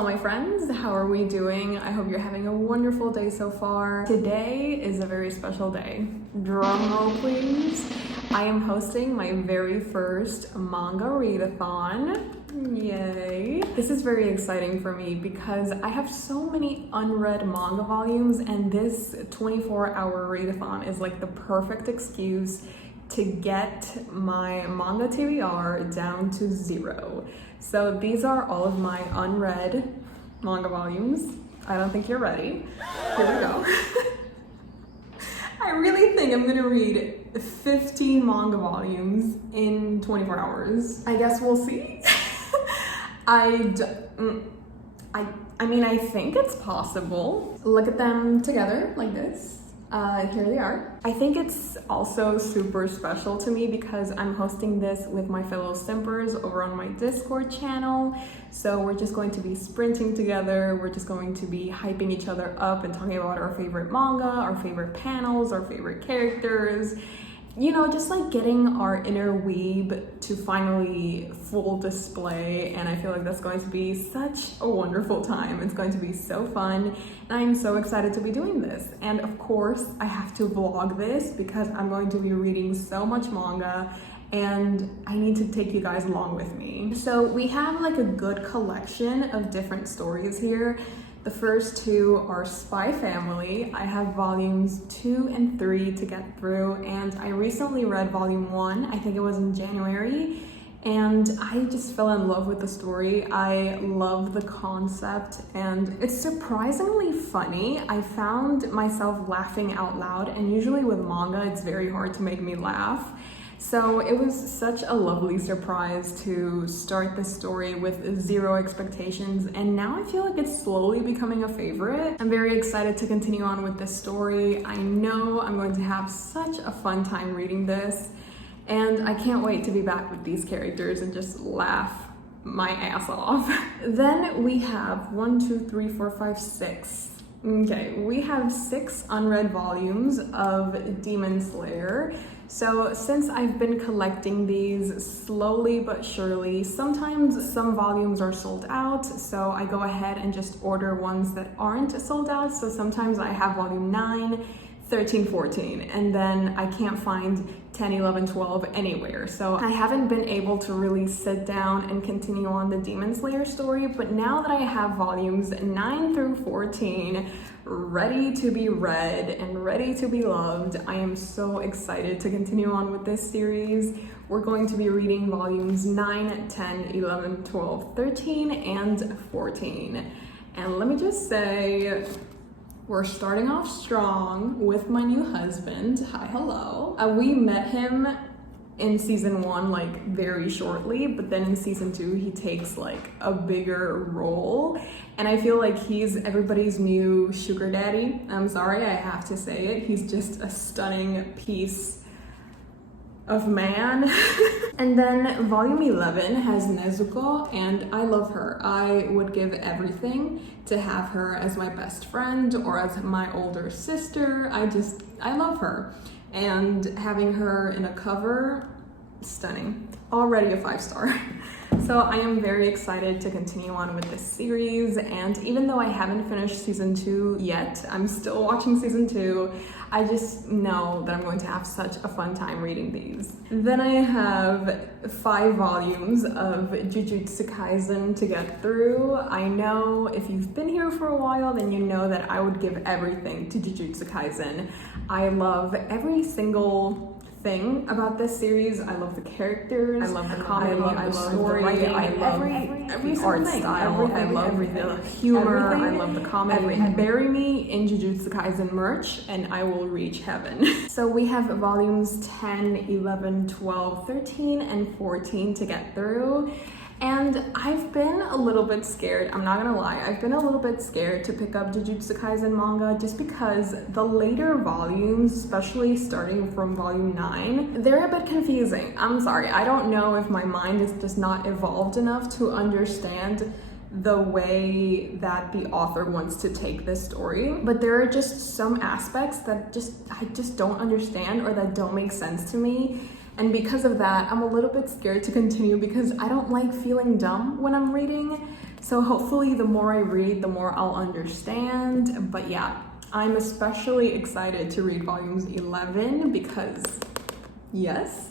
Hello my friends, how are we doing? I hope you're having a wonderful day so far. Today is a very special day. Drum roll please. I am hosting my very first manga readathon. Yay. This is very exciting for me because I have so many unread manga volumes, and this 24-hour readathon is like the perfect excuse to get my manga TBR down to 0. So these are all of my unread manga volumes. I don't think you're ready. Here we go. I really think I'm gonna read 15 manga volumes in 24 hours. I guess we'll see. I mean, I think it's possible. Look at them together like this. Here they are. I think it's also super special to me because I'm hosting this with my fellow simpers over on my Discord channel. So we're just going to be sprinting together. We're just going to be hyping each other up and talking about our favorite manga, our favorite panels, our favorite characters. You know, just like getting our inner weeb to finally full display, and I feel like that's going to be such a wonderful time. It's going to be so fun, and I'm so excited to be doing this. And of course, I have to vlog this because I'm going to be reading so much manga, and I need to take you guys along with me. So we have like a good collection of different stories here. The first two are Spy Family. I have volumes 2 and 3 to get through, and I recently read volume 1, I think it was in January, and I just fell in love with the story. I love the concept, and it's surprisingly funny. I found myself laughing out loud, and usually with manga, it's very hard to make me laugh. So it was such a lovely surprise to start this story with 0 expectations, and now I feel like it's slowly becoming a favorite. I'm very excited to continue on with this story. I know I'm going to have such a fun time reading this, and I can't wait to be back with these characters and just laugh my ass off. Then we have 6. Okay, we have 6 unread volumes of Demon Slayer. So since I've been collecting these slowly but surely, sometimes some volumes are sold out, so I go ahead and just order ones that aren't sold out. So sometimes I have volume 9, 13, 14, and then I can't find 10, 11, 12 anywhere. So I haven't been able to really sit down and continue on the Demon Slayer story, but now that I have volumes 9 through 14 ready to be read and ready to be loved, I am so excited to continue on with this series. We're going to be reading volumes 9, 10, 11, 12, 13, and 14. And let me just say, we're starting off strong with my new husband. Hi, hello. We met him in season 1 like very shortly, but then in season 2 he takes like a bigger role, and I feel like he's everybody's new sugar daddy. I'm sorry, I have to say it. He's just a stunning piece of man. And then volume 11 has Nezuko, and I love her. I would give everything to have her as my best friend or as my older sister. I love her. And having her in a cover, stunning. Already a 5-star. So I am very excited to continue on with this series, and even though I haven't finished season 2 yet, I'm still watching season 2. I just know that I'm going to have such a fun time reading these. Then I have 5 volumes of Jujutsu Kaisen to get through. I know if you've been here for a while, then you know that I would give everything to Jujutsu Kaisen. I love every single thing about this series. I love the characters, I love the comedy, I love the story, I love every art style, I love the humor, I love the comedy. Bury me in Jujutsu Kaisen merch and I will reach heaven. So we have volumes 10, 11, 12, 13, and 14 to get through. And I've been a little bit scared, I'm not gonna lie, I've been a little bit scared to pick up Jujutsu Kaisen manga just because the later volumes, especially starting from volume 9, they're a bit confusing. I'm sorry, I don't know if my mind is just not evolved enough to understand the way that the author wants to take this story, but there are just some aspects that I just don't understand or that don't make sense to me. And because of that, I'm a little bit scared to continue because I don't like feeling dumb when I'm reading. So hopefully the more I read, the more I'll understand. But yeah, I'm especially excited to read volumes 11 because yes.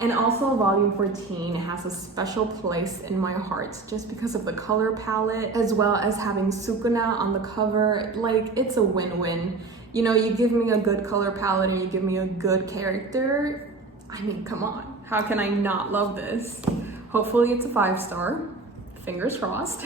And also volume 14 has a special place in my heart just because of the color palette, as well as having Sukuna on the cover. Like, it's a win-win. You know, you give me a good color palette and you give me a good character. I mean, come on, how can I not love this? Hopefully it's a 5-star, fingers crossed.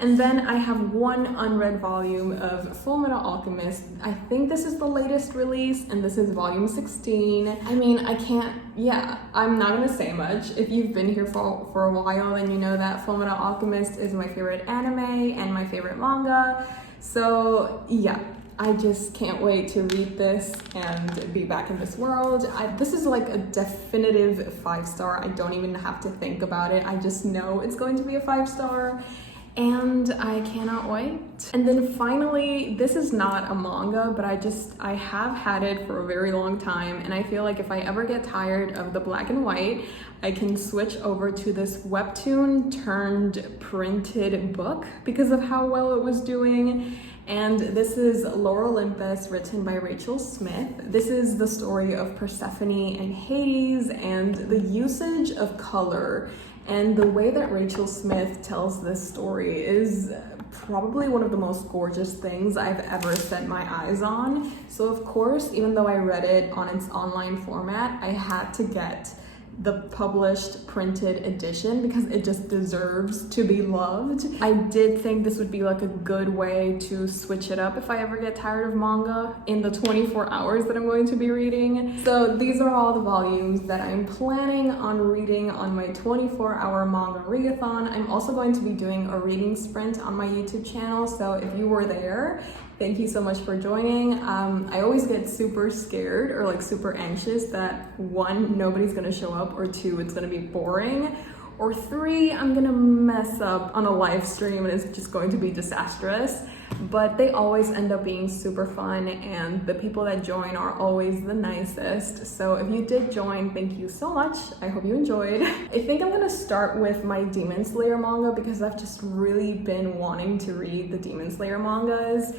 And then I have one unread volume of Full Metal Alchemist. I think this is the latest release, and this is volume 16. I mean, I'm not gonna say much. If you've been here for a while, then you know that Full Metal Alchemist is my favorite anime and my favorite manga. So yeah, I just can't wait to read this and be back in this world. This is like a definitive 5-star. I don't even have to think about it. I just know it's going to be a 5-star. And I cannot wait. And then finally, this is not a manga, but I have had it for a very long time, and I feel like if I ever get tired of the black and white, I can switch over to this webtoon turned printed book because of how well it was doing. And this is Lore Olympus, written by Rachel Smith. This is the story of Persephone and Hades and the usage of color. And the way that Rachel Smith tells this story is probably one of the most gorgeous things I've ever set my eyes on. So of course, even though I read it on its online format, I had to get the published printed edition because it just deserves to be loved. I did think this would be like a good way to switch it up if I ever get tired of manga in the 24 hours that I'm going to be reading. So these are all the volumes that I'm planning on reading on my 24-hour manga readathon. I'm also going to be doing a reading sprint on my YouTube channel, so if you were there, thank you so much for joining. I always get super scared or like super anxious that 1, nobody's gonna show up, or 2, it's gonna be boring, or 3, I'm gonna mess up on a live stream and it's just going to be disastrous. But they always end up being super fun, and the people that join are always the nicest. So if you did join, thank you so much. I hope you enjoyed. I think I'm gonna start with my Demon Slayer manga because I've just really been wanting to read the Demon Slayer mangas.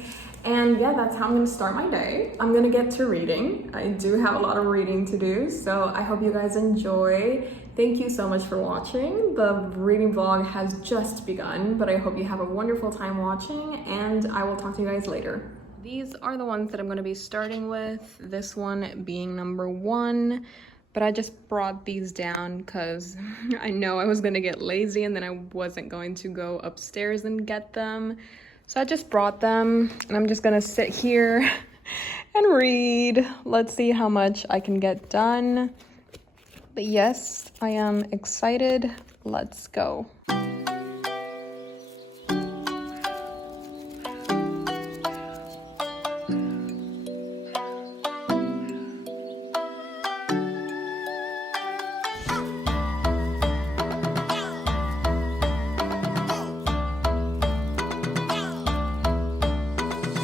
And yeah, that's how I'm gonna start my day. I'm gonna get to reading. I do have a lot of reading to do, so I hope you guys enjoy. Thank you so much for watching. The reading vlog has just begun, but I hope you have a wonderful time watching, and I will talk to you guys later. These are the ones that I'm gonna be starting with, this one being number 1. But I just brought these down because I know I was gonna get lazy and then I wasn't going to go upstairs and get them. So I just brought them, and I'm just gonna sit here and read. Let's see how much I can get done. But yes, I am excited. Let's go.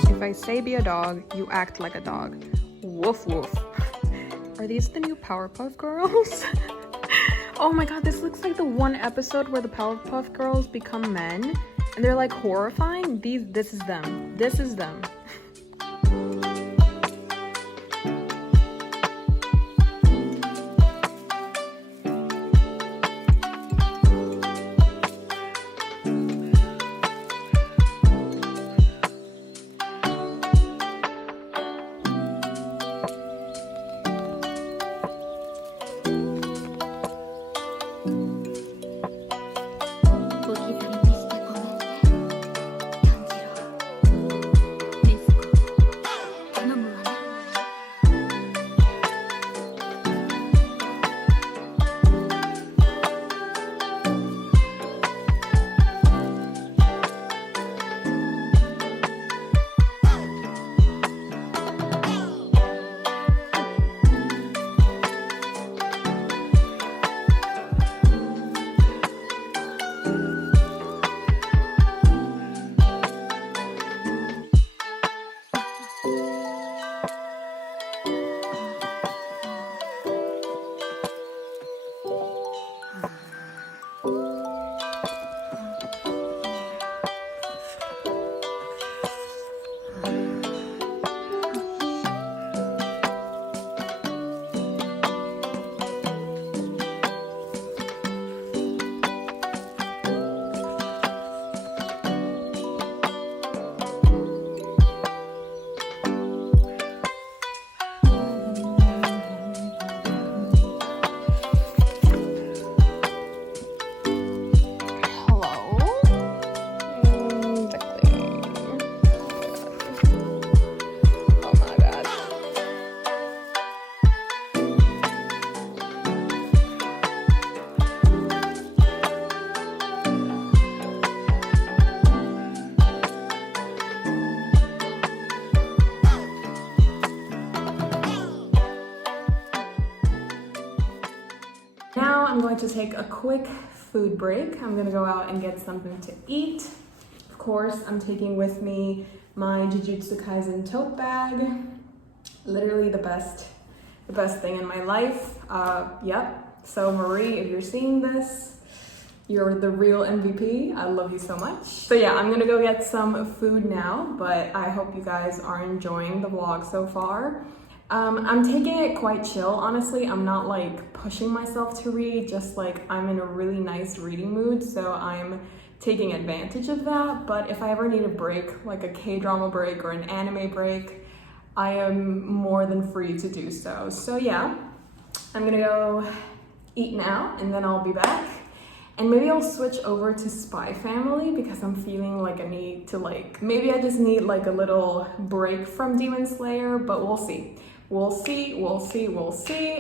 If I say be a dog, you act like a dog. Woof woof. Are these the new Powerpuff Girls? Oh my god, this looks like the one episode where the Powerpuff Girls become men and they're like horrifying. This is them. This is them. going to take a quick food break. I'm gonna go out and get something to eat. Of course, I'm taking with me my Jujutsu Kaisen tote bag. Literally the best thing in my life. Yep. So Marie, if you're seeing this, you're the real MVP. I love you so much. So yeah, I'm gonna go get some food now, but I hope you guys are enjoying the vlog so far. I'm taking it quite chill, honestly. I'm not like pushing myself to read, just like I'm in a really nice reading mood, so I'm taking advantage of that. But if I ever need a break, like a K-drama break or an anime break, I am more than free to do so. So yeah, I'm gonna go eat now and then I'll be back. And maybe I'll switch over to Spy Family because I'm feeling like I need to maybe I just need like a little break from Demon Slayer, but we'll see. We'll see.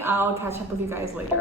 I'll catch up with you guys later.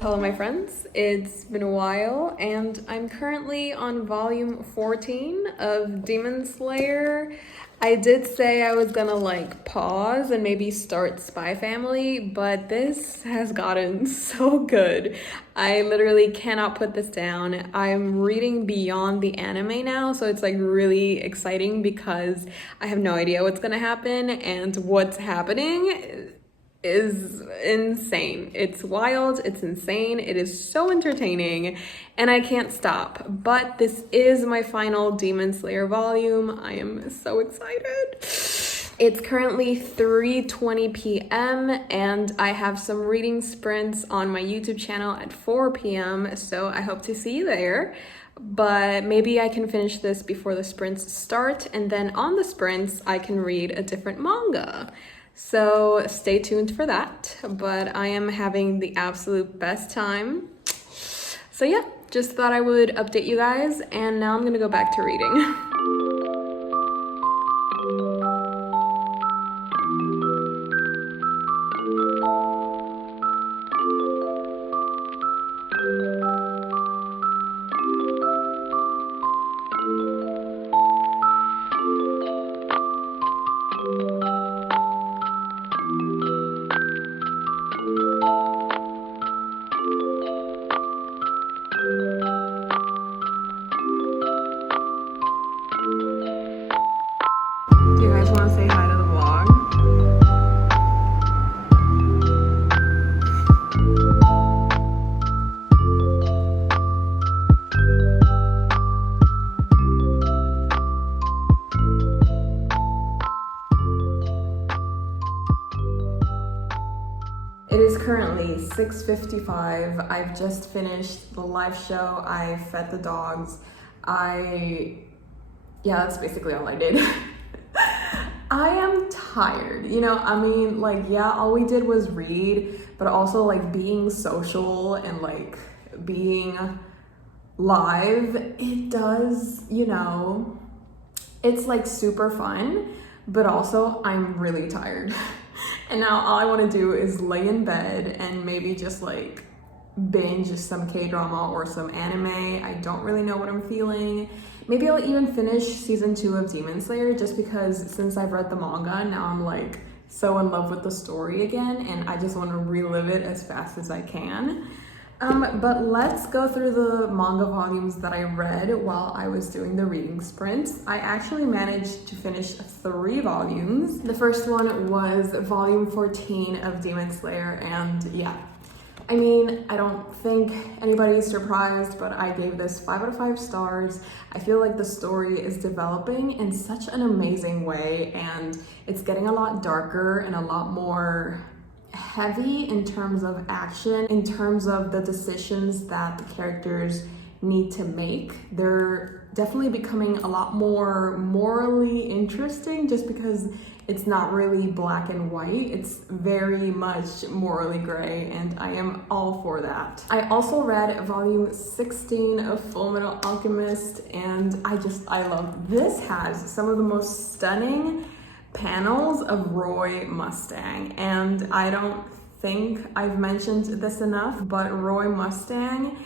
Hello my friends, it's been a while and I'm currently on volume 14 of Demon Slayer. I did say I was gonna pause and maybe start Spy Family, but this has gotten so good. I literally cannot put this down. I'm reading beyond the anime now, so it's really exciting because I have no idea what's gonna happen, and what's happening is insane. It's wild, it's insane, it is so entertaining, and I can't stop. But this is my final Demon Slayer volume. I am so excited. It's currently 3:20 p.m. and I have some reading sprints on my YouTube channel at 4 p.m. so I hope to see you there. But maybe I can finish this before the sprints start, and then on the sprints I can read a different manga. So stay tuned for that, but I am having the absolute best time. So yeah, just thought I would update you guys, and now I'm gonna go back to reading. Want to say hi to the vlog? It is currently 6:55. I've just finished the live show. I fed the dogs. Yeah, that's basically all I did. I am tired, yeah, all we did was read, but also being social and being live, it does, it's super fun, but also I'm really tired. And now all I want to do is lay in bed and maybe just binge some K-drama or some anime. I don't really know what I'm feeling. Maybe I'll even finish season 2 of Demon Slayer, just because since I've read the manga, now I'm so in love with the story again, and I just want to relive it as fast as I can. But let's go through the manga volumes that I read while I was doing the reading sprint. I actually managed to finish 3 volumes. The first one was volume 14 of Demon Slayer, and yeah, I mean, I don't think anybody's surprised, but I gave this 5 out of 5 stars. I feel like the story is developing in such an amazing way, and it's getting a lot darker and a lot more heavy in terms of action, in terms of the decisions that the characters need to make. They're definitely becoming a lot more morally interesting just because it's not really black and white. It's very much morally gray, and I am all for that. I also read volume 16 of Full Metal Alchemist, and I love this. Has some of the most stunning panels of Roy Mustang, and I don't think I've mentioned this enough, but Roy Mustang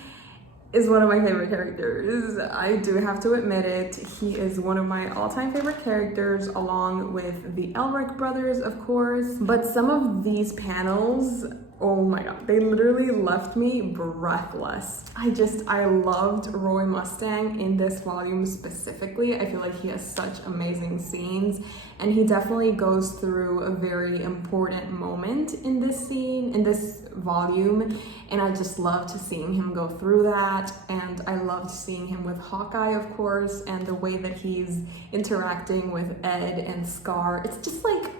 is one of my favorite characters. I do have to admit it. He is one of my all-time favorite characters, along with the Elric brothers, of course. But some of these panels, oh my god, they literally left me breathless. I loved Roy Mustang in this volume specifically. I feel like he has such amazing scenes, and he definitely goes through a very important moment in this volume, and I just loved seeing him go through that. And I loved seeing him with Hawkeye, of course, and the way that he's interacting with Ed and Scar. It's just like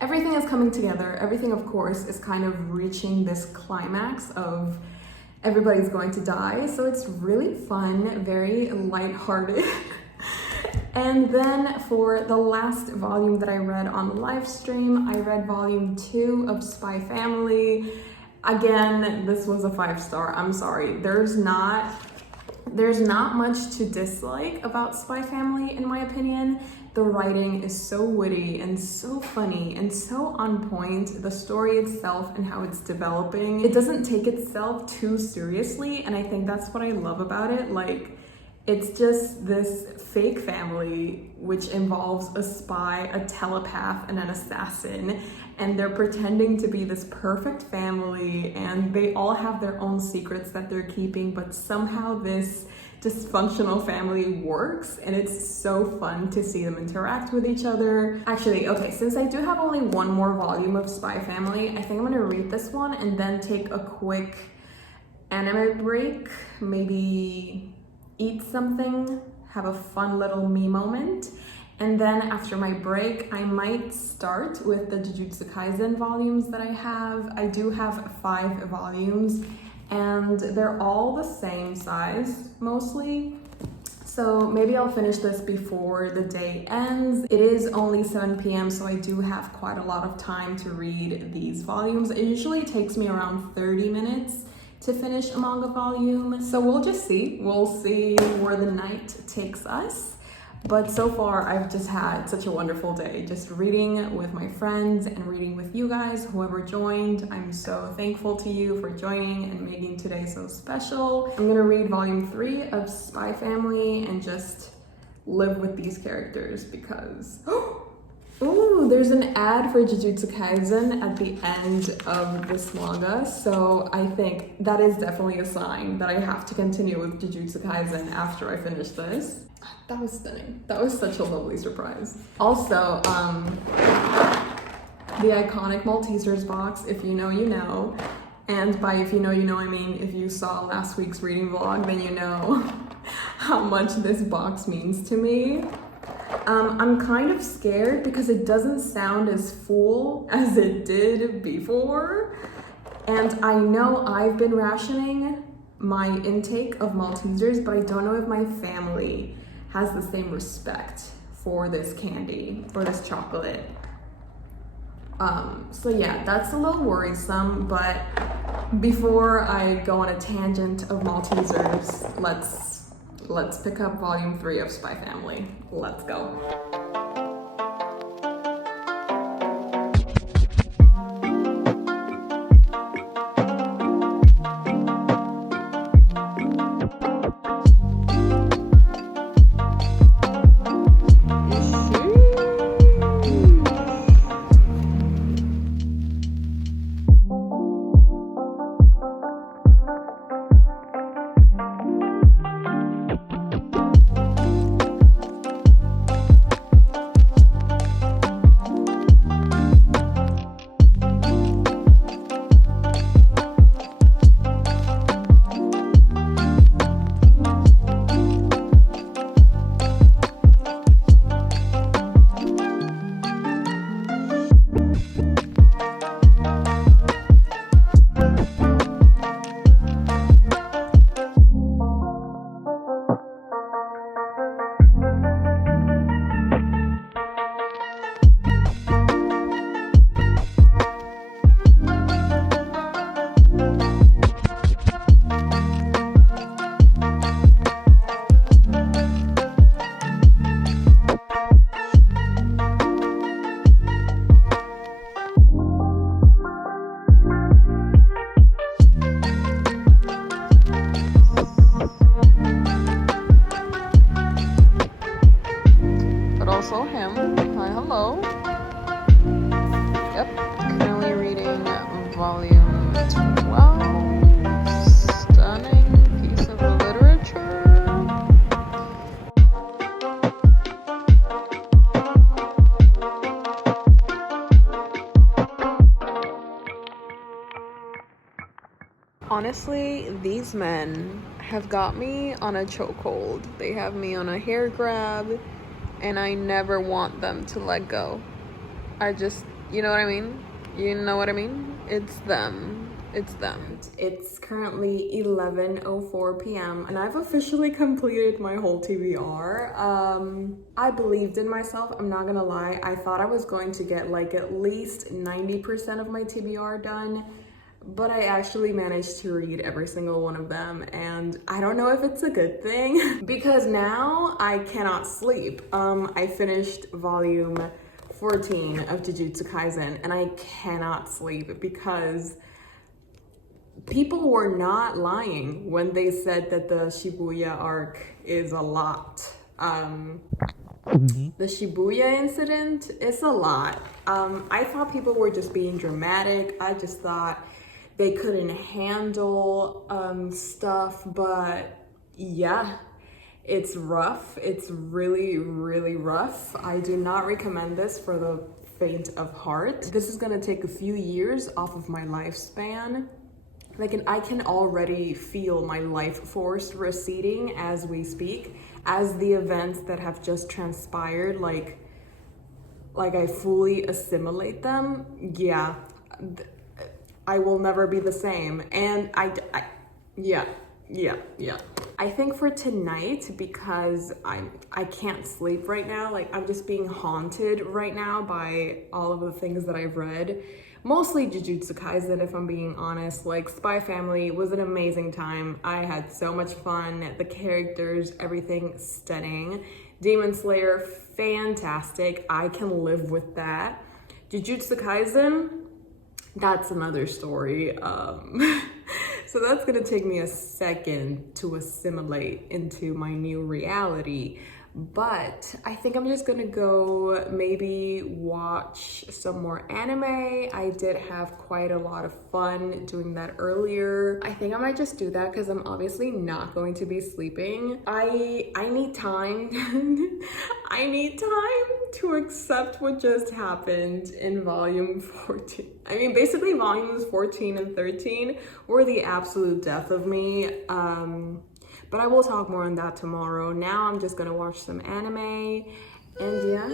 everything is coming together. Everything, of course, is kind of reaching this climax of everybody's going to die. So it's really fun, very lighthearted. And then for the last volume that I read on the live stream, I read volume 2 of Spy Family. Again, this was a 5-star. I'm sorry. There's not much to dislike about Spy Family, in my opinion. The writing is so witty and so funny and so on point. The story itself and how it's developing, it doesn't take itself too seriously, and I think that's what I love about it. Like, it's just this fake family which involves a spy, a telepath, and an assassin, and they're pretending to be this perfect family, and they all have their own secrets that they're keeping, but somehow this dysfunctional family works, and it's so fun to see them interact with each other. Actually, okay, since I do have only one more volume of Spy Family, I think I'm gonna read this one and then take a quick anime break, maybe eat something, have a fun little me moment, and then after my break, I might start with the Jujutsu Kaisen volumes that I have. I do have 5 volumes, and they're all the same size, mostly. So maybe I'll finish this before the day ends. It is only 7 p.m., so I do have quite a lot of time to read these volumes. It usually takes me around 30 minutes to finish a manga volume. So we'll just see. We'll see where the night takes us. But so far, I've just had such a wonderful day, just reading with my friends and reading with you guys, whoever joined. I'm so thankful to you for joining and making today so special. I'm gonna read volume 3 of Spy Family and just live with these characters because, ooh, there's an ad for Jujutsu Kaisen at the end of this manga, so I think that is definitely a sign that I have to continue with Jujutsu Kaisen after I finish this. That was stunning. That was such a lovely surprise. Also, the iconic Maltesers box, if you know, you know. And by if you know, you know, I mean if you saw last week's reading vlog, then you know how much this box means to me. I'm kind of scared because it doesn't sound as full as it did before. And I know I've been rationing my intake of Maltesers, but I don't know if my family has the same respect for this candy or this chocolate. So yeah, that's a little worrisome, but before I go on a tangent of Maltesers, let's pick up volume 3 of Spy Family. Let's go. also him. Hi, hello. Yep, currently reading volume 12. Stunning piece of literature. Honestly, these men have got me on a chokehold. They have me on a hair grab, and I never want them to let go. You know what I mean? You know what I mean? It's them. It's them. It's currently 11:04 p.m. and I've officially completed my whole TBR. I believed in myself, I'm not gonna lie. I thought I was going to get like at least 90% of my TBR done, but I actually managed to read every single one of them, and I don't know if it's a good thing because now I cannot sleep. I finished volume 14 of Jujutsu Kaisen and I cannot sleep because people were not lying when they said that the Shibuya arc is a lot. The Shibuya incident is a lot. I thought people were just being dramatic. I just thought they couldn't handle stuff, but yeah, it's rough. It's really, really rough. I do not recommend this for the faint of heart. This is gonna take a few years off of my lifespan. Like, I can already feel my life force receding as we speak, as the events that have just transpired, like I fully assimilate them. Yeah, I will never be the same. And yeah. I think for tonight, because I can't sleep right now, like I'm just being haunted right now by all of the things that I've read. Mostly Jujutsu Kaisen, if I'm being honest. Like, Spy Family was an amazing time. I had so much fun. The characters, everything stunning. Demon Slayer, fantastic. I can live with that. Jujutsu Kaisen, that's another story. So that's gonna take me a second to assimilate into my new reality. But I think I'm just gonna go maybe watch some more anime. I did have quite a lot of fun doing that earlier. I think I might just do that because I'm obviously not going to be sleeping. I need time. I need time to accept what just happened in volume 14. I mean, basically volumes 14 and 13 were the absolute death of me. But I will talk more on that tomorrow. Now I'm just gonna watch some anime, and yeah.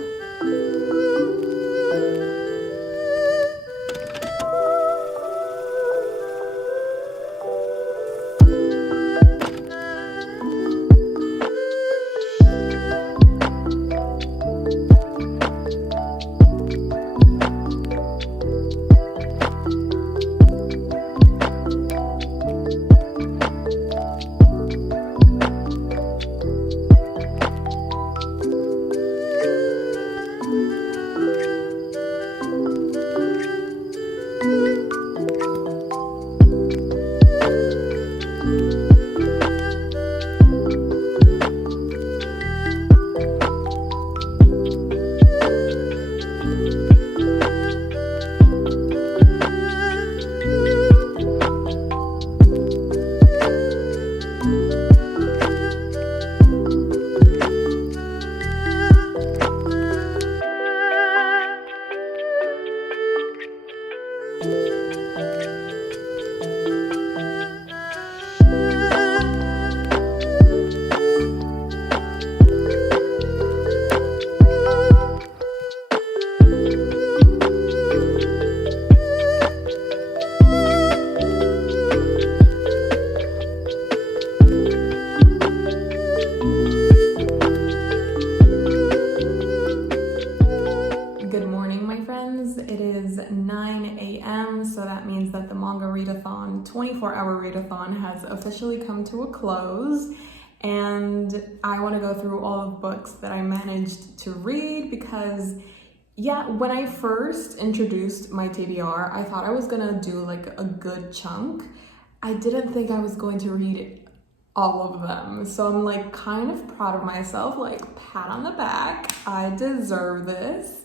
It is 9 a.m. so that means that the manga readathon, 24-hour readathon, has officially come to a close, and I want to go through all of the books that I managed to read because, yeah, when I first introduced my TBR, I thought I was gonna do like a good chunk. I didn't think I was going to read all of them. So I'm like kind of proud of myself, like pat on the back. I deserve this.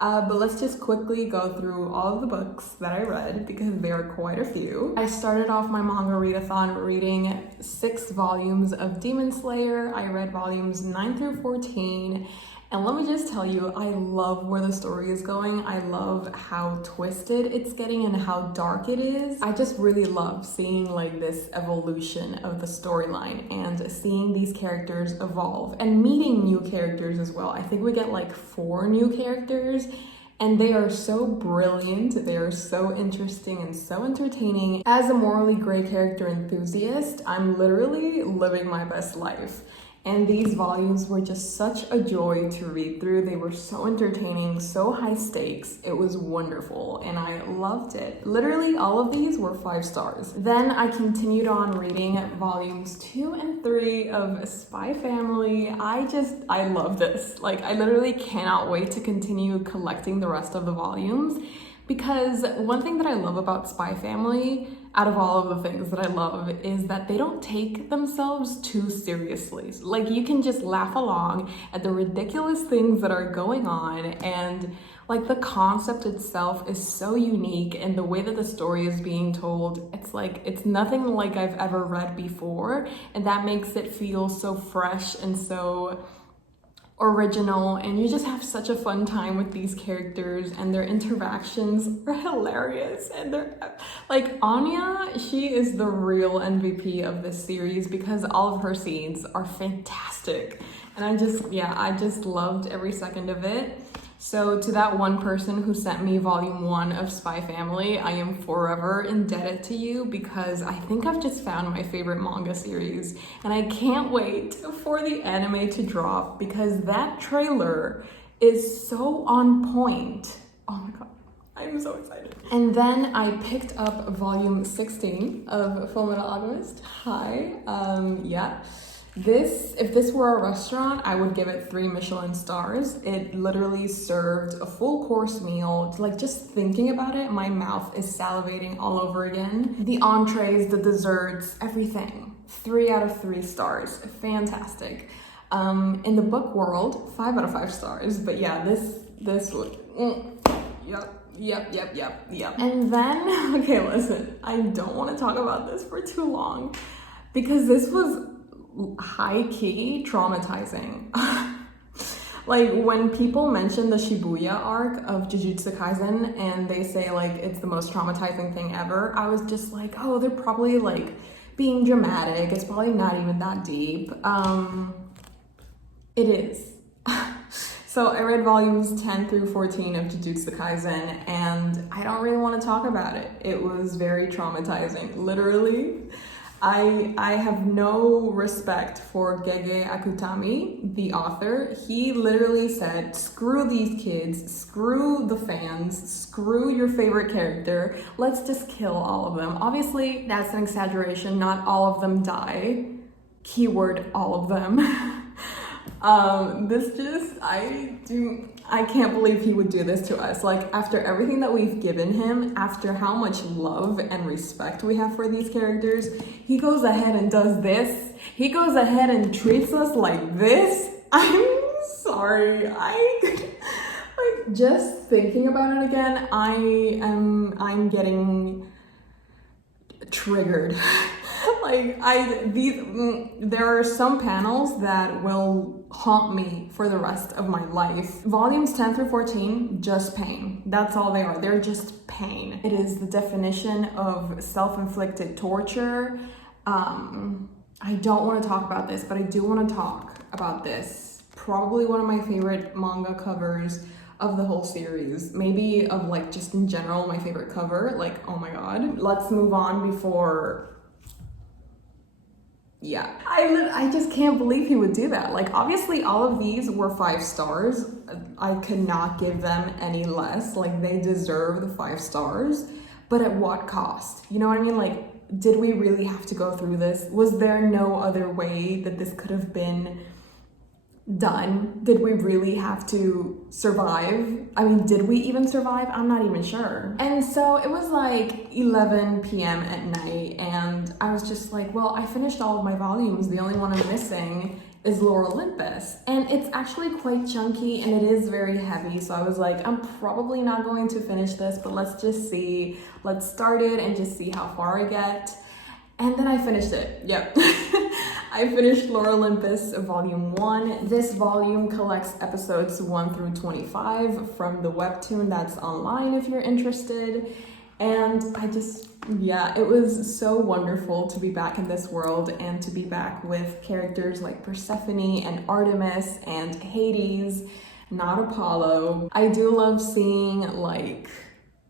But let's just quickly go through all of the books that I read because there are quite a few. I started off my manga readathon reading 6 volumes of Demon Slayer. I read volumes 9 through 14. And let me just tell you, I love where the story is going. I love how twisted it's getting and how dark it is. I just really love seeing like this evolution of the storyline and seeing these characters evolve and meeting new characters as well. I think we get like 4 new characters and they are so brilliant. They are so interesting and so entertaining. As a morally gray character enthusiast, I'm literally living my best life. And these volumes were just such a joy to read through. They were so entertaining, so high stakes. It was wonderful and I loved it. Literally all of these were 5 stars. Then I continued on reading volumes 2 and 3 of Spy Family. I love this. Like I literally cannot wait to continue collecting the rest of the volumes. Because one thing that I love about Spy Family, out of all of the things that I love, is that they don't take themselves too seriously. Like you can just laugh along at the ridiculous things that are going on, and like the concept itself is so unique, and the way that the story is being told, it's nothing like I've ever read before, and that makes it feel so fresh and so original, and you just have such a fun time with these characters, and their interactions are hilarious. And they're like, Anya, she is the real MVP of this series because all of her scenes are fantastic, and I just loved every second of it. So to that one person who sent me volume 1 of Spy Family, I am forever indebted to you because I think I've just found my favorite manga series, and I can't wait for the anime to drop because that trailer is so on point. Oh my god, I'm so excited. And then I picked up volume 16 of Fullmetal Alchemist. If this were a restaurant, I would give it 3 Michelin stars. It literally served a full course meal. Like just thinking about it, my mouth is salivating all over again. The entrees, the desserts, everything. 3 out of 3 stars. Fantastic. In the book world, 5 out of 5 stars. But yeah, this was, yep. And then, okay, listen, I don't want to talk about this for too long because this was high-key traumatizing. Like when people mention the Shibuya arc of Jujutsu Kaisen and they say like it's the most traumatizing thing ever, I was just like, oh, they're probably like being dramatic. It's probably not even that deep. It is. So I read volumes 10 through 14 of Jujutsu Kaisen and I don't really want to talk about it. It was very traumatizing, literally. I have no respect for Gege Akutami, the author. He literally said, screw these kids, screw the fans, screw your favorite character, let's just kill all of them. Obviously, that's an exaggeration, not all of them die. Keyword, all of them. I can't believe he would do this to us. Like, after everything that we've given him, after how much love and respect we have for these characters, he goes ahead and does this. He goes ahead and treats us like this. I'm sorry. Like, just thinking about it again, I'm getting triggered. Like, there are some panels that will haunt me for the rest of my life. Volumes 10 through 14, just pain. That's all they are. They're just pain. It is the definition of self-inflicted torture. I don't want to talk about this, but I do want to talk about this. Probably one of my favorite manga covers of the whole series. Maybe of like just in general, my favorite cover. Like, oh my god. Let's move on before... Yeah, I just can't believe he would do that. Like, obviously all of these were 5 stars. I could not give them any less. Like, they deserve the 5 stars, but at what cost? You know what I mean? Like, did we really have to go through this? Was there no other way that this could have been done. Did we really have to survive? I mean, did we even survive? I'm not even sure. And so it was like 11 p.m. at night, and I was just like, well, I finished all of my volumes. The only one I'm missing is Lore Olympus. And it's actually quite chunky and it is very heavy. So I was like, I'm probably not going to finish this, but let's just see. Let's start it and just see how far I get. And then I finished it. Yep. I finished Lore Olympus Volume 1. This volume collects episodes 1 through 25 from the webtoon that's online if you're interested. And yeah, it was so wonderful to be back in this world and to be back with characters like Persephone and Artemis and Hades, not Apollo. I do love seeing like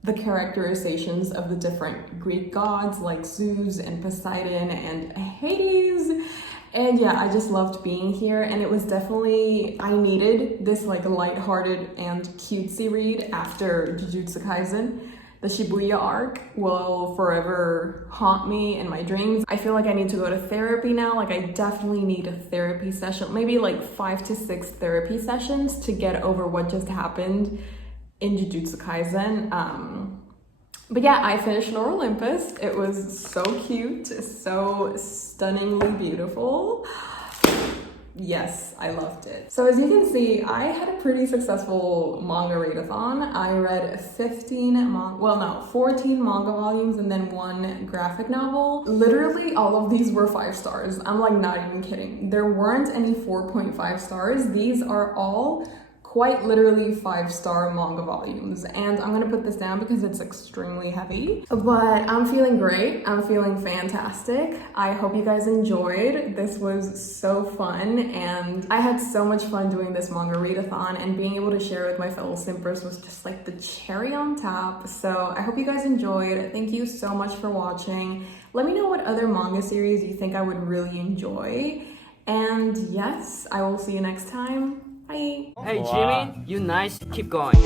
the characterizations of the different Greek gods like Zeus and Poseidon and Hades. And yeah, I just loved being here, and it was definitely, I needed this like lighthearted and cutesy read after Jujutsu Kaisen. The Shibuya arc will forever haunt me in my dreams. I feel like I need to go to therapy now. Like I definitely need a therapy session, maybe like 5 to 6 therapy sessions to get over what just happened in Jujutsu Kaisen. But yeah, I finished Lore Olympus. It was so cute, so stunningly beautiful. Yes, I loved it. So as you can see, I had a pretty successful manga readathon. I read 14 manga volumes and then 1 graphic novel. Literally all of these were 5 stars. I'm like not even kidding. There weren't any 4.5 stars. These are all quite literally 5-star manga volumes, and I'm gonna put this down because it's extremely heavy, but I'm feeling great. I'm feeling fantastic. I hope you guys enjoyed. This was so fun, and I had so much fun doing this manga readathon, and being able to share with my fellow simpers was just like the cherry on top. So I hope you guys enjoyed. Thank you so much for watching. Let me know what other manga series you think I would really enjoy, and yes, I will see you next time. Bye. Hey Jimmy, you nice, keep going.